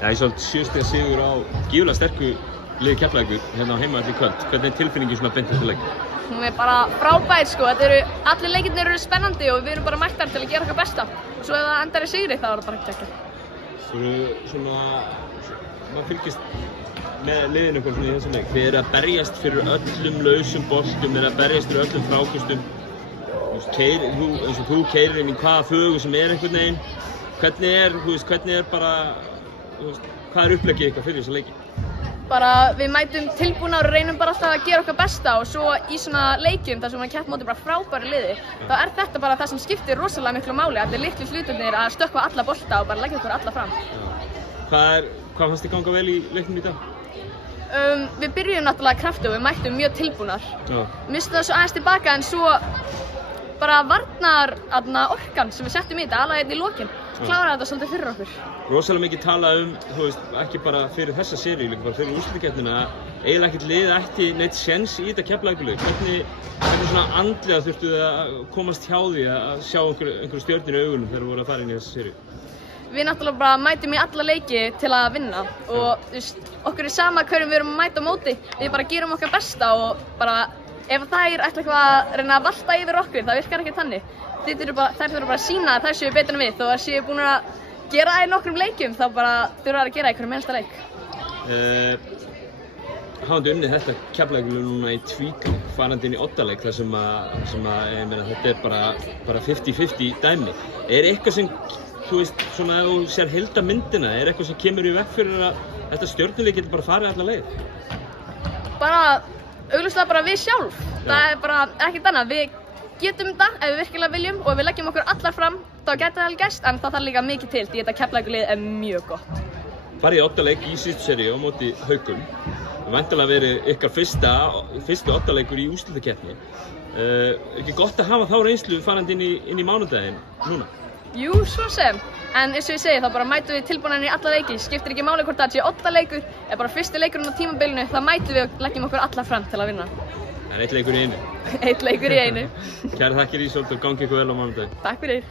Ég sá 7 stiga sigur á gífurlega sterku liði Keflavíkur hérna á heimavelli í kvöld. Hvernig er tilfinningin svona beint eftir leik? Hún er bara frábær sko. Allir leikirnir eru spennandi og við erum bara mættar til að gera okkar besta. Og svo ef það endar í sigri þá er það bara ekki geggjað. Maður fylgist með liðinu eitthvað svona í þessum leik. Þið eru að berjast fyrir öllum lausum boltum, þið eru að berjast fyrir öllum frákustum. Eins og þú keyrir inn í hvaða fögu sem er einhvern veginn. Hvernig er bara, hvað er uppleggið ykkar fyrir þessa leiki? Bara við mætum tilbúnar og reynum bara alltaf að gera okkar besta og svo í svona leikjum þar sem við keppt móti bara frábæru liði þá er þetta bara það sem skiptir rosalega miklu máli. Þetta er litlu hlutirnir að stökkva alla bolta og bara leggja okkur alla fram. Hvað fannst þið ganga vel í leiknum í dag? Við byrjum náttúrulega krafti og við mættum mjög tilbúnar. Mistum það svo aðeins tilbaka en svo bara varnar orkan sem við settum í þetta alveg í lokin. Kláraði þetta svolítið fyrir okkur. Rosalega mikið talað ekki bara fyrir þessa seríu, líka bara fyrir úrslitakeppnina eiginlega ekkert lið ætti neitt séns í þetta Keflavíkurlið. Hvernig svona andlega þurftu þið að komast hjá því að sjá einhverju stjörnur í augunum þegar við vorum að fara inn í þessa seríu? Við náttúrulega bara mætum í alla leiki til að vinna og okkur er sama hverjum við erum að mæta á móti. Við bara gerum okkar besta og bara ef þær ætla eitthvað að reyna að valta yfir okkur, það virkar ekki þannig. Þær þurfa bara að sýna að þær séu betur en við, þó að séu búin að gera það í nokkrum leikjum, þá bara þurfa þær að gera einhverjum einasta leik. Hafandi unnið þetta Keflavíkurlið núna í tvígang, farandi inn í oddaleik þar sem þetta er bara 50-50 dæmi. Er eitthvað sem, svona ef þú sér heildarmyndina, er eitthvað sem kemur í veg fyrir að þetta stjörnulið getur bara farið alla leið? Bara augljóslega bara við sjálf. Það er bara ekkert annað. Við getum þetta ef við virkilega viljum og ef við leggjum okkur allar fram, þá gæti það alveg gerst, en það þarf líka mikið til því þetta Keflavíkurlið er mjög gott. Farið í oddaleik í síðustu seríu á móti Haukum. Það væntanlega verið ykkar fyrsti oddaleikur í úrslitakeppni. Ekki gott að hafa þá reynslu farandi inn í mánudaginn núna? Jú, svo sem. En eins og ég segi, þá bara mætum við tilbúnar í alla leiki. Skiptir ekki máli hvort það sé oddaleikur eða bara fyrsti leikurinn á tímabilinu, þá mætum við og leggjum okkur allar fram til að vinna. En eitt leikur í einu. Eitt leikur í einu. Kærar þakkir Ísold og gangi ykkur vel á mánudaginn. Takk fyrir.